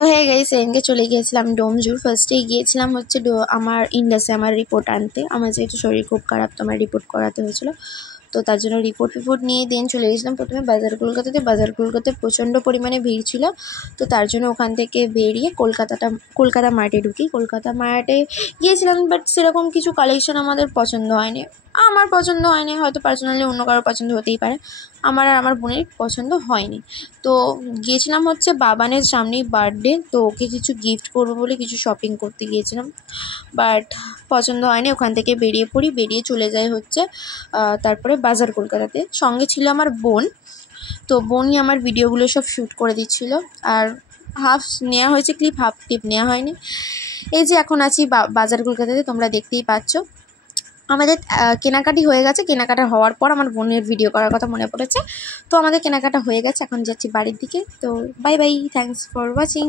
তো হ্যাঁ গাইস, সেদিনকে চলে গিয়েছিলাম ডোমজুর। ফার্স্টেই গিয়েছিলাম হচ্ছে আমার ইন্ডাসে আমার রিপোর্ট আনতে। আমার যেহেতু শরীর খুব খারাপ, তো আমার রিপোর্ট করাতে হয়েছিল, তো তার জন্য রিপোর্ট নিয়ে দেন চলে গেছিলাম প্রথমে বাজার কলকাতাতে প্রচণ্ড পরিমাণে ভিড় ছিল। তো তার জন্য ওখান থেকে বেরিয়ে কলকাতা মার্টে ঢুকি। কলকাতা মার্টে গিয়েছিলাম, বাট সেরকম কিছু কালেকশন আমাদের পছন্দ হয়নি। আমার পছন্দ হয়নি, হয়তো পার্সোনালি অন্য কারোর পছন্দ হতেই পারে, আমার আর আমার বোনের পছন্দ হয়নি। তো গিয়েছিলাম হচ্ছে বাবানের সামনেই বার্থডে, তো ওকে কিছু গিফট করবো বলে কিছু শপিং করতে গিয়েছিলাম, বাট পছন্দ হয়নি। ওখান থেকে বেরিয়ে চলে যায় হচ্ছে তারপরে বাজার কলকাতাতে। সঙ্গে ছিল আমার বোন, তো বোনই আমার ভিডিওগুলো সব শ্যুট করে দিচ্ছিল। আর হাফ নেওয়া হয়েছে ক্লিপ, হাফ ক্লিপ নেওয়া হয়নি। এই যে এখন আছি বাজার কলকাতাতে, তোমরা দেখতেই পাচ্ছ। আমাদের কেনাকাটি হয়ে গেছে। কেনাকাটা হওয়ার পর আমার বোনের ভিডিও করার কথা মনে পড়েছে, তো আমাদের কেনাকাটা হয়ে গেছে। এখন যাচ্ছি বাড়ির দিকে। তো bye bye, thanks for watching.